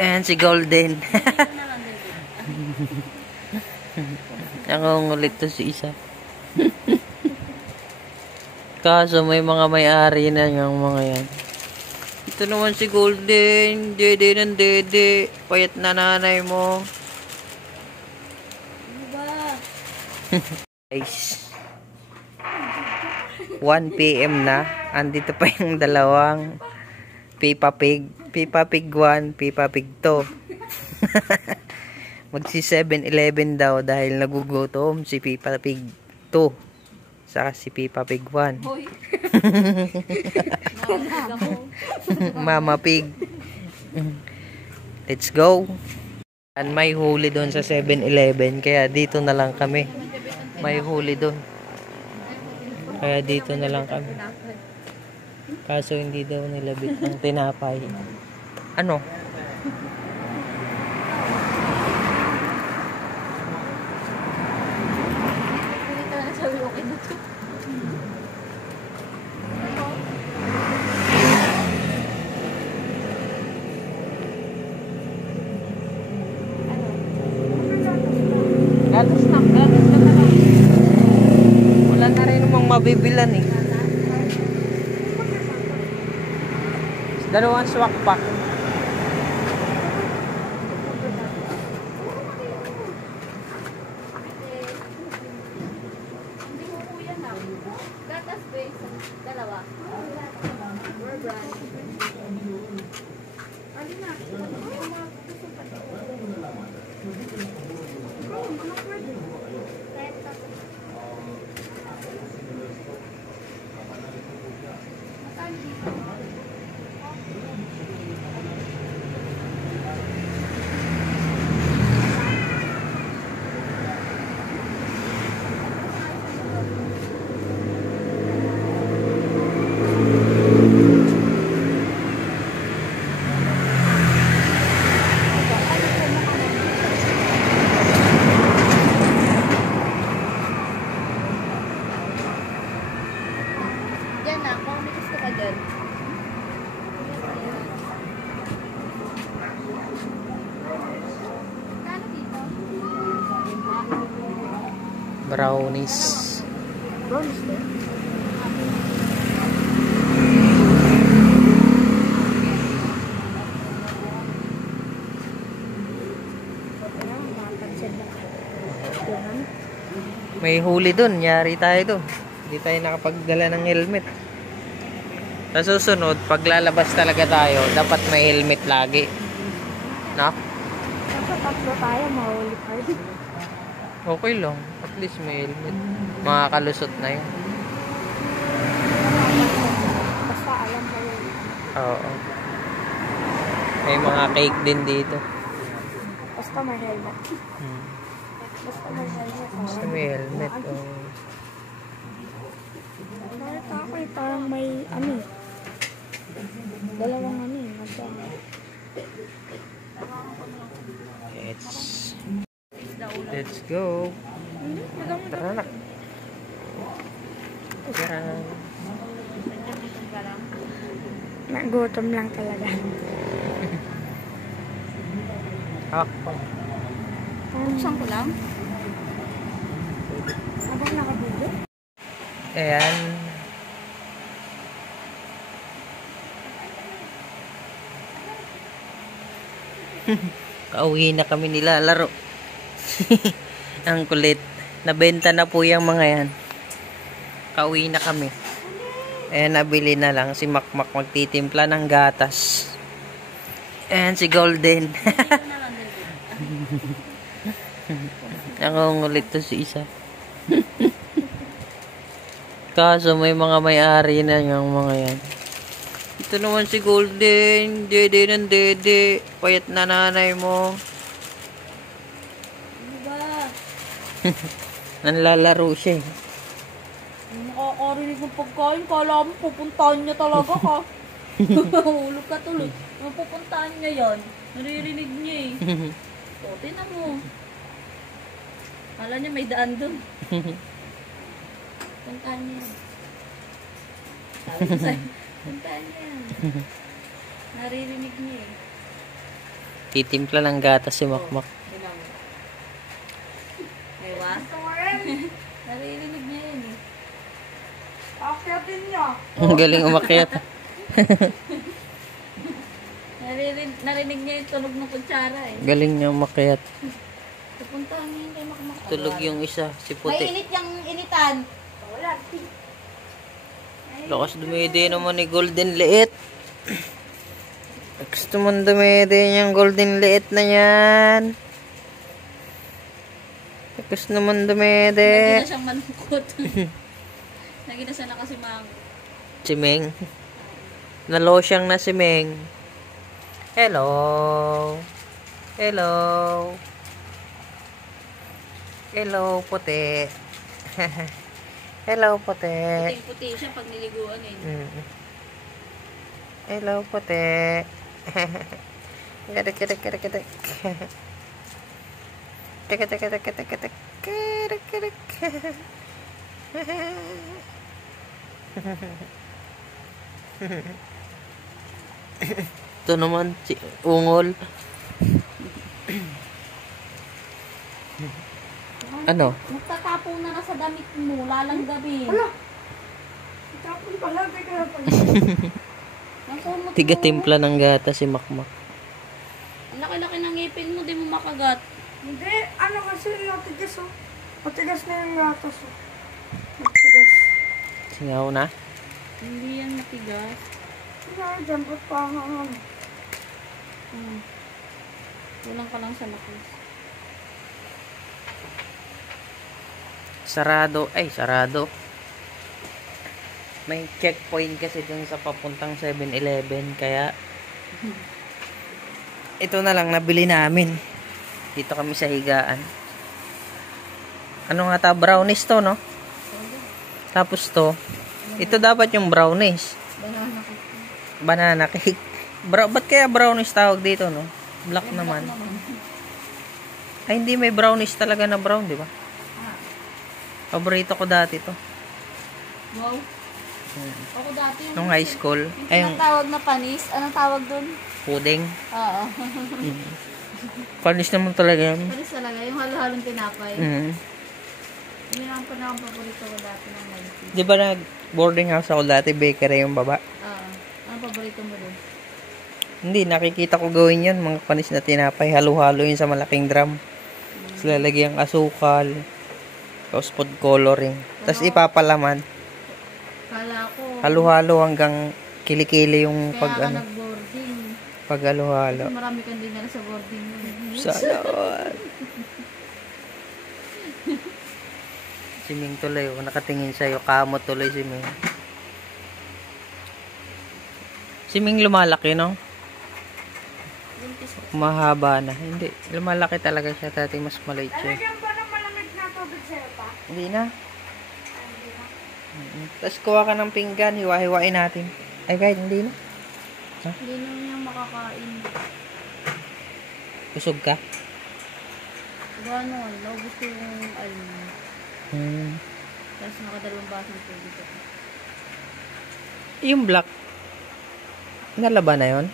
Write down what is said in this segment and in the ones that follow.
And si Golden. Nangungulit to si isa. Kaso may mga may-ari na yung mga yan. Ito naman si Golden. Dede ng dede. Payat na nanay mo. Guys. 1 PM na. Andito pa yung dalawang Peppa Pig. Peppa Pig 1, Peppa Pig 2. Magsi 7-Eleven daw dahil nagugutom si Peppa Pig 2. Saka si Peppa Pig 1. Mama Pig. Let's go. And may huli doon sa 7-Eleven. Kaya dito na lang kami. May huli doon. Kaya dito na lang kami. Kaso hindi daw nilabit ang tinapay. Ano? Gatas na lang. Wala na rin namang mabibilan eh. Dalawang swak pack. Gatas base, dalawa. Brownies. Brownies ba? May huli dun. Yari tayo dun. Hindi tayo nakapagdala ng helmet. Sa susunod, pag lalabas talaga tayo, dapat may helmet lagi. No? Dapat tatlo tayo, mahuli pa rin. Okay lang. At least may helmet. Makakalusot na yun. Basta alam ko yun. Oo. May mga cake din dito. Basta may helmet. Basta may helmet. Basta may helmet. Oh. Nakita ako eh, parang may ano eh. Dalawang ano eh. Let's go. Tara na. Nagutom lang talaga. Hakpan. Buksan ko lang. Habang nakabili. Ayan. Kauwi na kami nilalaro. Ang kulit. Nabenta na po yung mga yan. Kauwi na kami. Eh, nabili na lang si Makmak magtitimpla ng gatas. And si Golden. Nangungulit to si isa. Kaso may mga may-ari na yung mga yan. Ito naman si Golden. Dede ng dede. Payat na nanay mo. Nanlalaro siya eh. Nakakarinig ng pagkain. Kala mo pupuntahan niya talaga ka. Hulog ka tuloy. Pupuntahan niya yan. Naririnig niya eh. O, tinan mo. Kala niya may daan dun. Puntahan niya yan. Sabi ko sa'yo, puntahan niya yan. Naririnig niya eh. Titimpla ng gatas si Makmak. Ilang. Ewa? Naririnig niya yun eh. Akyatin niya. Ang galing umakyat. Narinig niya yung tunog ng kutsara eh. Galing niya umakyat. Pupuntahan niya yung kay Makmak. Tulog yung isa, si Puti. Mainit yung initan. Wala. Lakas dumede naman ni Golden Liit. Gusto mong dumede yung Golden Liit na yan. Gusto naman Lagi dumede. na siyang malungkot. Lagi na siya nakasimang. Si Meng. Nalosyang na si Meng. Hello. Hello. Hello, Puti. Hello, Puti. Puting-puti siya pag niliguan eh. Mm. Hello, Puti. Kadek, kadek, kadek, kadek. Kadek, kadek, kadek, kadek, kadek. Kadek, kadek. Ito naman, si Ungol. Ano? Magtatapong na sa damit mo, lalang gabi. Hala. Tapos pala, kaya pala. Ang kumot Tiga mo. timpla ng gata si Makmak. Ang laki-laki ng ngipin mo, di mo makagat. Hindi, ano kasi matigas oh. Matigas na yung gatas oh. Matigas. Singaw na. Hindi yan matigas. Hindi, dyan ba't pa ano. Kulang ka lang sa lakas. Sarado. Ay, sarado. May checkpoint kasi dun sa papuntang 7-Eleven. Kaya, ito na lang nabili namin. Dito kami sa higaan. Ano nga ta? Brownies to, no? Tapos to, ito dapat yung brownies. Banana ko. Banana cake. Ba't kaya brownies tawag dito, no? Black naman. Ay, hindi may brownies talaga na brown, di ba? Paborito ko dati to. Wow. Ako dati yung... Nung high school. Yung Ay, yung tinatawag na panis. Anong tawag dun? pudding. Oo. Panis naman talaga yan. Panis talaga. Yung halo-halong tinapay. Mm. Yun ang panahon paborito ko dati ng 90s. Di ba boarding house ako dati, bakery yung baba? Oo. Anong paborito mo dun? Hindi, nakikita ko gawin yan. Mga panis na tinapay. Halo-halo yun sa malaking drum. Tapos lalagyan asukal. Tapos food coloring. Tapos ipapalaman. Kala ko. Halo-halo hanggang kilikili yung Kaya pag ka ano. nag-boarding. Pag halo-halo. Kasi marami kang dinala sa boarding mo. Sana all. Si Ming tuloy, oh, nakatingin sa'yo. Kamo tuloy si Ming. Si Ming lumalaki, no? Buntis ko. Mahaba na. Hindi. Lumalaki talaga siya. Dati mas maliit siya. Lalagyan ba ng malamig na tubig sa'yo pa? Hindi na. Tapos kuha ka ng pinggan. Hiwa-hiwain natin. Ay, kahit hindi na. Hindi na niya makakain. Busog ka? Ganon. Naubos ko yung tapos nakadalawang basang tubig ako. Yung black. Nalaba na yon.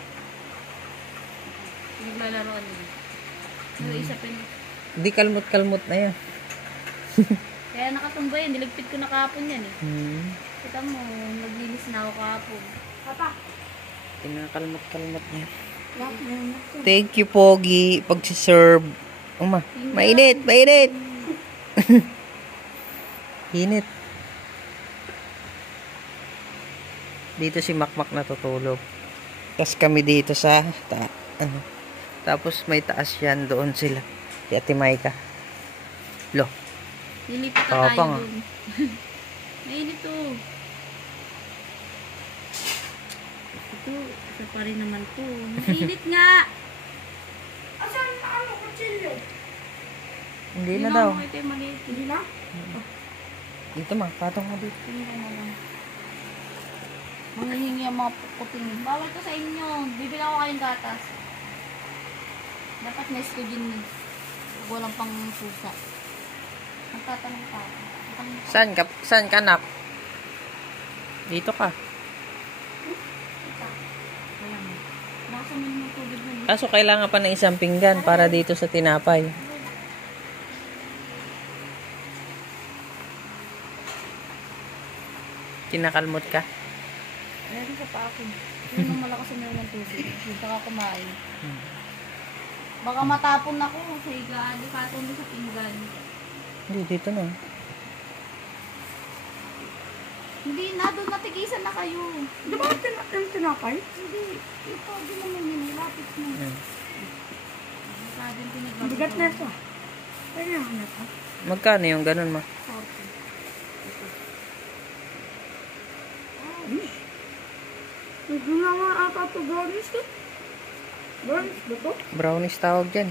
Naglalaroan nila. Yung isa Hindi kalmot-kalmot na yan. Kaya nakatumbay yan. Niligpit ko na kahapon yan eh. Kita mo, naglinis na ako kahapon. Papa. Kinakalmot-kalmot na yan. Yak na yun. Thank you, Pogi. Pagsiserve. Uma, mainit, mainit. Init. Dito si Makmak natutulog. Tapos kami dito sa tapos may taas yan, doon sila. Si Ate Maika. Lo. Nilipat na tayo Tapang, ah. dun. Mainit to. Ito, isa pa rin naman to. Mainit nga! Asan na ano, kutsilyo? Hindi na daw. Ito yung maliit. Hindi na? Dito ma, patong mo dito. Tingnan na lang. Manghihingi ang mga puting. Bawal to sa inyo. Bibili ako kayong gatas. Dapat nice ko din eh. Walang pang susa. Magtatanong pa ako. Saan ka nak? Dito ka. Wala mo. sa mga tubig mo. Kaso kailangan pa ng isang pinggan para dito sa tinapay. Kinakalmot ka? Meron ka pa ako. Yun ang malakas uminom ng tubig. Dito ka kumain. Baka matapon ako sa higaan. Di katong sa pinggan. Hindi, dito na. Hindi na, doon natigisan na kayo. Di ba yung tinapay? Hindi, ito, di naman yun. Lapit mo. Sabi yung Ang pinagbago. bigat na ito. Kaya na ito. Magkano yung ganun, ma? Medyo naman ata ito brownies eh. Brownies ba ito? Brownies tawag dyan.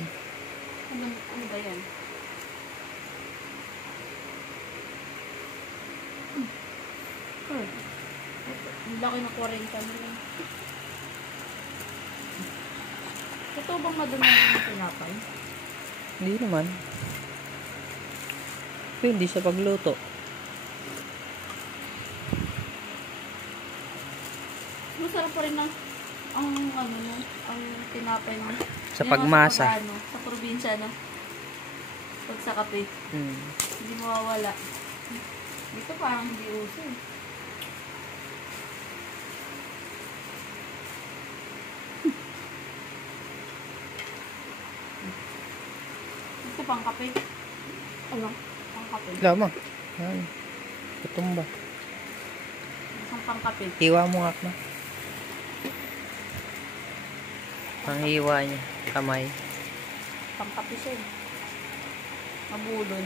Ano ba yan? Ang laki na 40 nila. Totoo bang madumi yung tinapay? Hindi naman. Pwede sa pagluto. Masarap pa rin ang ano no, ang tinapay no. Sa Yung pagmasa. Sa, sa probinsya no. Pag sa kape, Hmm. hindi mawawala. Dito parang hindi uso. Ito pang kape. Ano? Pang kape. Lama. Yan. Tutumba. Isang pang kape. Hiwa mo nga, ma. Ang hiwa niya. Kamay. Pang kape siya. eh. Mabulon.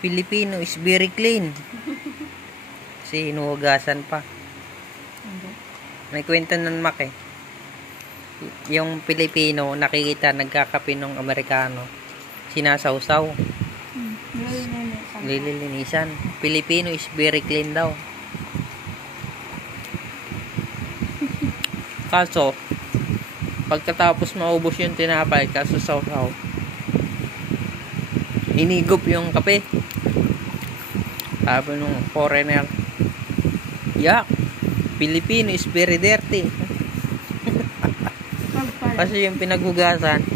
Filipino is very clean. Kasi hinuhugasan pa. May kwento ng Mac eh. Yung Pilipino, nakikita nagkakape ng Amerikano. Sinasawsaw. Lilinisan. Filipino is very clean daw. Kaso, pagkatapos maubos yung tinapay, kaso sawsaw, inigop yung kape. Sabi nung foreigner, yak, Filipino is very dirty. Kasi yung pinaghugasan,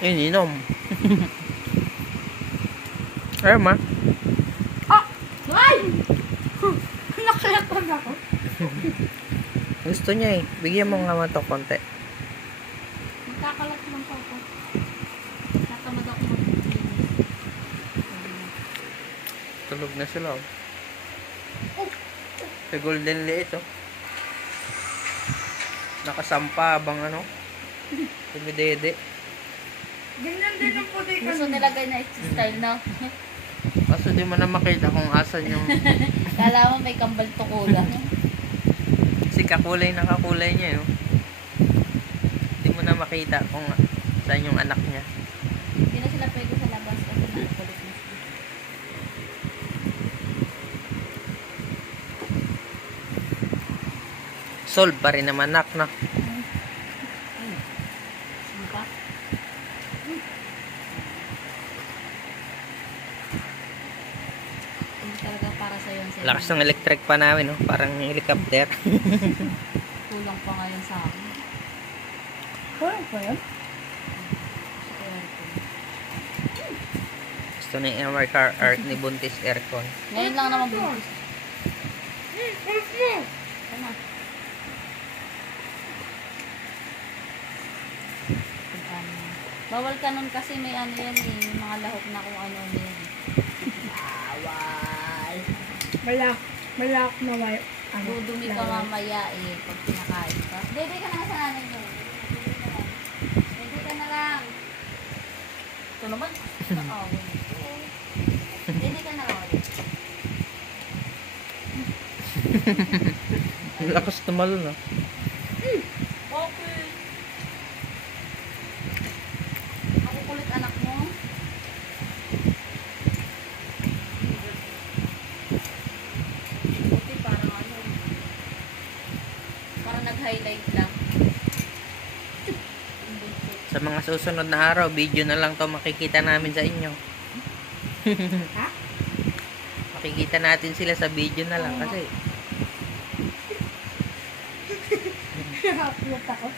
ininom. Ayun, ma. Ah! Ay! Nakalatan ako. Gusto niya eh. Bigyan mo nga man to konti. Magkakalat lang ako. Natamad ako mag-linis. Tulog na sila oh. Sa golden liit oh. Nakasampa abang ano. Tumidede. Ganyan din ang puti ka. Gusto nilagay na style no? Kaso di mo na makita kung asan yung Kala mo may kambal tukulan. si kakulay na kakulay niya no. Di mo na makita kung saan yung anak niya. Hindi na sila pwede sa labas kasi nakakulit na sila. Solve pa rin naman nak na. Sino pa? Hindi talaga para sa'yo ang Lakas ng electric pa namin no. Parang helicopter. kulang pa ngayon sa akin. Parang pa yan? Sa aircon. Gusto ni MR Car Art ni Buntis Aircon. Ngayon lang naman buntis. Ulit mo! Ano? Bawal ka nun kasi may ano yan eh, may mga lahok na kung ano yan. Bawal. Malak na wire. Dudumi ka mamaya eh, pag pinakain ka. Dede ka na nga sa nanay mo. Dede ka na lang. Ito naman, nakawin. Dede ka na lang. Ang lakas tumalon no. Okay. Ako kulit anak mo. Buti parang ano. Parang nag-highlight lang. Sa mga susunod na araw, video na lang to makikita namin sa inyo. Ha? Makikita natin sila sa video na lang kasi. Nakakiyot ako.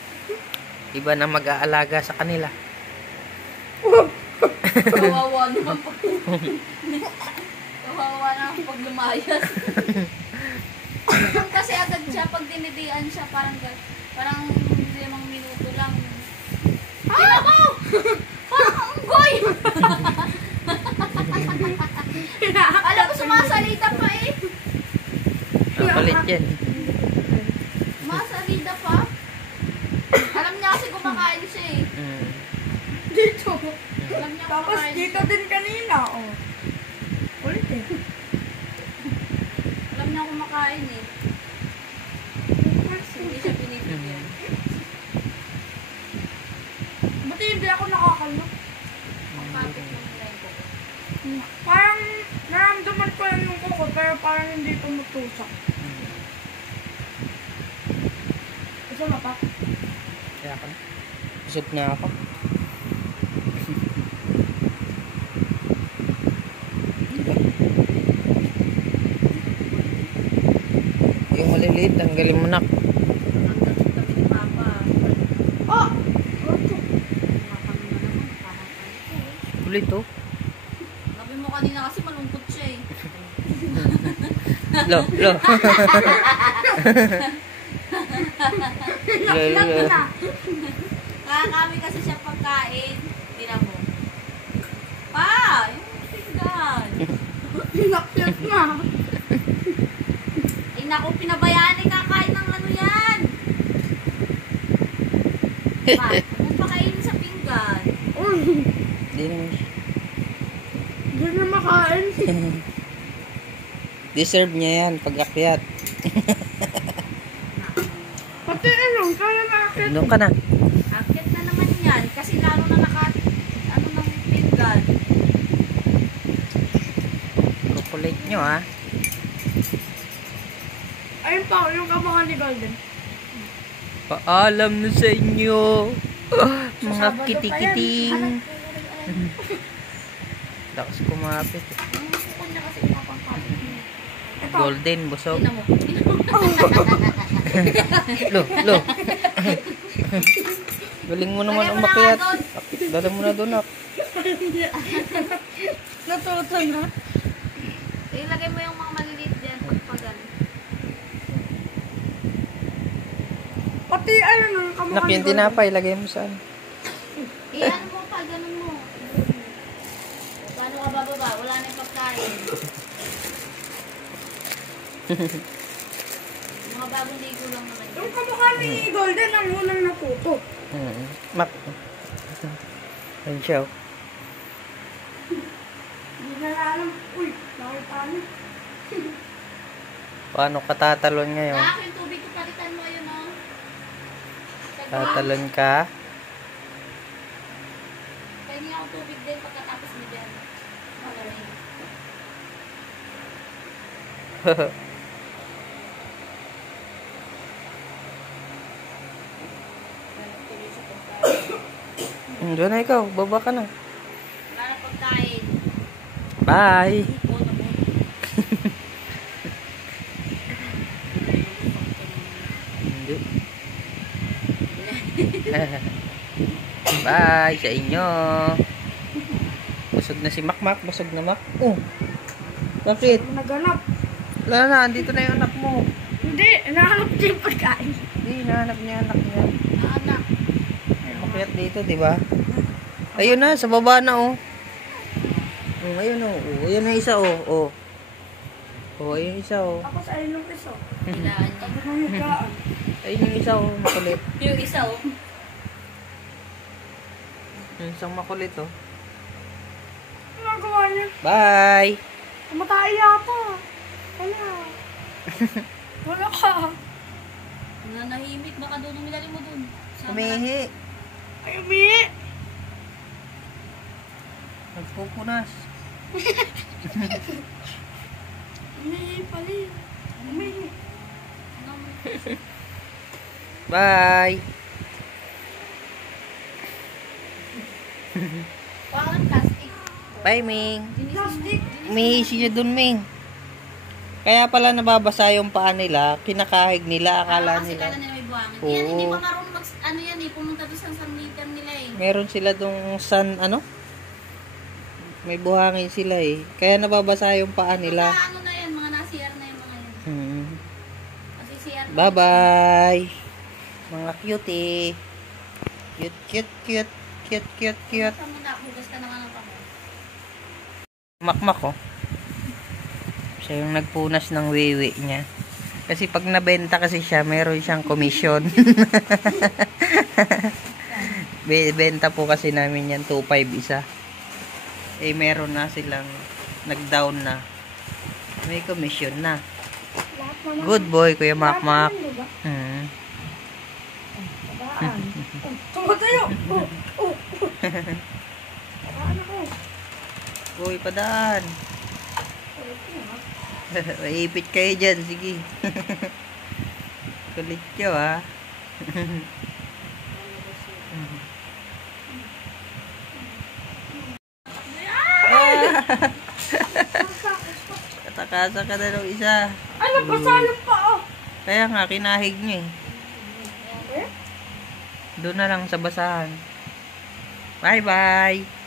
Iba na mag-aalaga sa kanila. Kawawa naman pag... Kawawa naman pag lumayas. Kasi agad siya, pag dinidian siya, parang 5 minuto lang. Tingnan mo! Parang ang unggoy! Alam mo, sumasalita pa eh. Palit yan. Sumasalita pa. Alam niya kasi kumakain siya eh. Dito. Alam niya Tapos kumakain dito siya. din kanina, oh. Ulit eh. Alam niya kumakain eh. Hindi siya pinipigyan. Buti hindi ako nakakalo. Ang kapit ng lego. Parang naramdaman ko lang yung kuko, pero parang hindi tumutusak. Gusto mo pa? Kaya ka na. Busog na ako. Yung maliliit, tanggalin mo na. Ang kapit ni Papa. Oh! Makakano na naman. Parang ano eh. Ulit oh. Sabi mo kanina kasi malungkot siya eh. Lo. Lo, Nakilap lo. na. Kakami kasi siya pagkain. Tingnan mo. Pa! Yung pinggan. Nakilap na. Ay naku, pinabayaan eh kakain ng ano yan. Pa, huwag pakainin sa pinggan. Di naman siya. Hindi na makain. Deserve niya yan pag akyat. Pati ano, kaya nakakit. Doon ka na. Akit na naman yan. Kasi lalo na ano ng pinggan. Kukulit nyo ah. Ayun pa, yung kamukha ni Golden. Paalam na sa inyo. Mga Sabado pa yan. kitikiting. Anak, Lakas kumapit. Ang suko niya kasi kapangkapit niya. Golden, busog. Tingnan mo. Lo. Galing mo naman Lagay mo na umakyat. nga doon. Dala mo na doon, ah. Natutoy na. Ilagay mo yung mga maliliit dyan pag ano. Pati ayun, ang kamukha Nak, ni yung Golden. tinapay, lagay mo saan? Ano mo pa, ganun mo. Paano ka bababa? Wala na yung pagkain. Mga bagong ligo lang naman Yung yun. kamukha ni Golden ang unang natuto. Mak. Ayun siya, oh. Hindi na alam. Uy, nakita niyo. Paano ka tatalon ngayon? Nak, yung tubig ko palitan mo yun, oh. Sagwa. Tatalon ka? Pahingi ako tubig din pagkatapos mo dyan. Malamig. Tuloy sa pagkain. Doon na ikaw, baba ka na. Wala na pagkain. Bye! Puno mo. Hindi. Bye sa inyo. Busog na si Makmak. Busog na Mak. Oh. Bakit? Naganap. Wala na. Andito na yung anak mo. Hindi, nahanap niya yung pagkain. Hindi, hinahanap niya yung anak niya. Anak. Makiat dito, di ba? Ayun na, sa baba na, oh. Oh, ayun, oh. Oh, ayun na isa, oh. Oh. Oh, ayun yung isa, oh. Tapos ayun yung isa. Kailangan niya. Tapos ang higaan. Ayun yung isa, oh. Makulit. Yung isa, oh. Yung isang makulit, oh. Ano nagawa niya? Bye! Tumatay yata. Wala. Wala ka. Nanahimik. Baka doon umilalim mo doon. Umihi. Ay, umihi. Nagpupunas. Umihi pala yun. Umihi. Bye! Parang plastic. Bye, Ming. Plastic. Umihi siya dun, Ming. Kaya pala nababasa yung paa nila, kinakahig nila, akala Kasi nila. kala nila may buhangin. Oo. Yan, hindi pa marunong ano yan eh, pumunta doon sa sanlitan nila eh. Meron sila dong may buhangin sila eh. Kaya nababasa yung paa nila. Mga ano na yan, mga na-CR na yung mga yan. Kasi CR na. Bye-bye! Mga cutie. Cute, cute, cute. Cute, cute, cute. Basta mo na, hugas ka naman ng pamo. Makmak oh. Siya yung nagpunas ng wiwi niya. Kasi pag nabenta kasi siya, meron siyang commission. Benta po kasi namin yan, 2.5 isa. Eh, meron na silang nag-down na. May commission na. Lahat naman. Good boy, Kuya Makmak. Lahat naman, diba? Tabaan. Tumatayo! Tabaan ako. Uy, padaan. Maipit kayo dyan, sige. Kulit nyo, ha? Katakasa ka na ng isa. Ay, nabasa yung paa. Kaya nga, kinahig nyo eh. Doon na lang sa basahan. Bye-bye!